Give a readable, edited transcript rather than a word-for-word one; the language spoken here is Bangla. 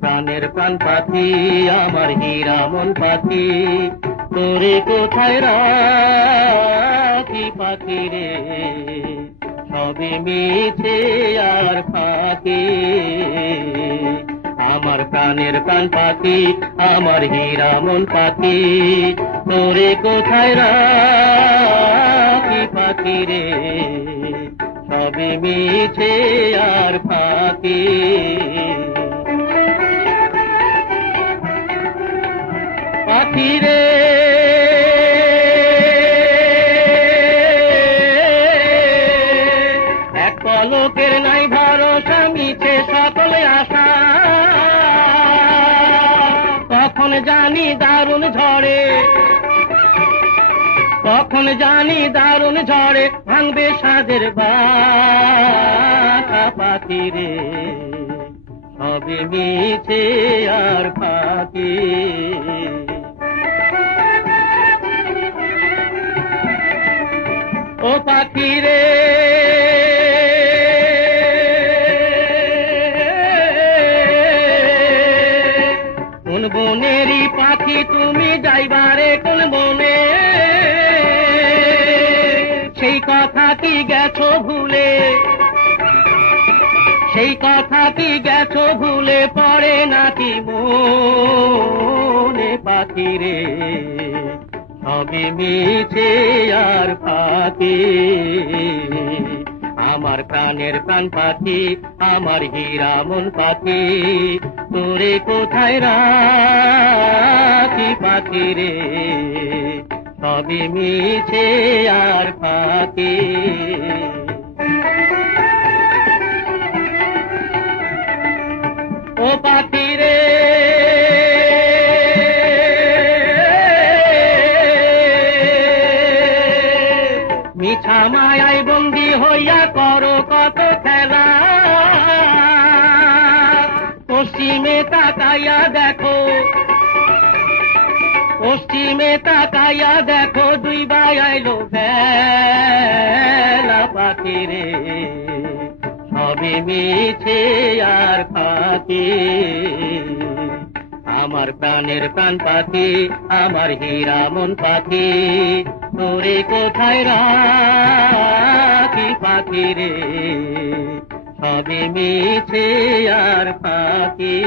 প্রাণের প্রাণ পাখি, আমার হীরা মন পাখি, তোরে কোথায় রাখি পাখি রে, সবে মিছে আর ফাঁকি। আমার প্রাণের প্রাণ পাখি, আমার হীরা মন পাখি, তোরে কোথায় রাখি পাখি রে, সবে মিছে আর ফাঁকি। পাখি রে এক পলকের নাই ভরসা, মিছে সকলে আশা, কখন জানি দারুণ ঝড়ে, কখন জানি দারুণ ঝড়ে ভাঙবে সাদের বাসা। পাখি রে সবে মিছে আর ফাঁকি। ও পাখি রে কোন বনেরই পাখি তুমি, যাইবারে কোন বনে, সেই কথা কি গেছো ভুলে, সেই কথা কি গেছো ভুলে, পড়ে নাকি মনে পাখি রে, সবে মিছে আর ফাঁকি। আমার প্রাণের প্রাণ পাখি, আমার হীরা মন পাখি, তোরে কোথায় রাখি পাখি রে, সবে মিছে আর ফাঁকি। ও পাখি রে মিছা মায়ায় বন্দী হইয়া করো কত খেলা, পশ্চিমে তাকাইয়া দেখো, পশ্চিমে তাকাইয়া দেখো, দুই ভাই আইলো বেলা। পাখি রে সবে মিছে আর ফাঁকি। আমার প্রাণের প্রাণ পাখি, আমার হীরা মন পাখি, তোরে কোথায় রাখি পাখি রে, সবে মিছে আর ফাঁকি।